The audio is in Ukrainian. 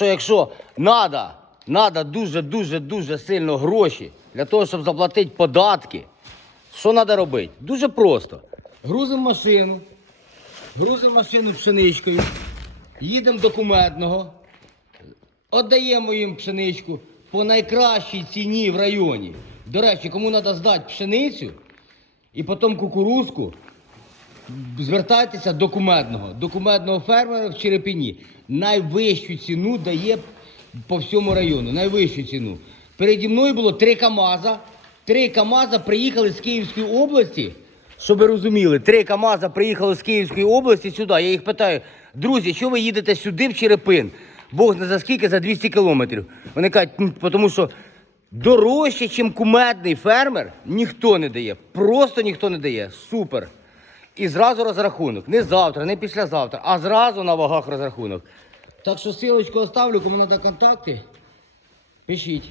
що якщо надо, надо дуже-дуже-дуже сильно гроші для того, щоб заплатити податки, що треба робити? Дуже просто. Грузимо машину, грузимо машину пшеничкою, їдемо до кумедного, віддаємо їм пшеничку по найкращій ціні в районі. До речі, кому треба здати пшеницю і потім кукурузку, звертайтеся до кумедного, до кумедного фермера в Черепіні. Найвищу ціну дає по всьому району. Найвищу ціну. Переді мною було три КАМАЗа. Три КАМАЗа приїхали з Київської області. Щоб ви розуміли, три КАМАЗа приїхали з Київської області сюди. Я їх питаю, друзі, що ви їдете сюди в Черепин? Бог не за скільки, за 200 кілометрів. Вони кажуть, «Ну, тому що дорожче, ніж кумедний фермер, ніхто не дає. Просто ніхто не дає. Супер. І зразу розрахунок. Не завтра, не післязавтра, а зразу на вагах розрахунок. Так що силочку оставлю, кому треба контакти, пишіть.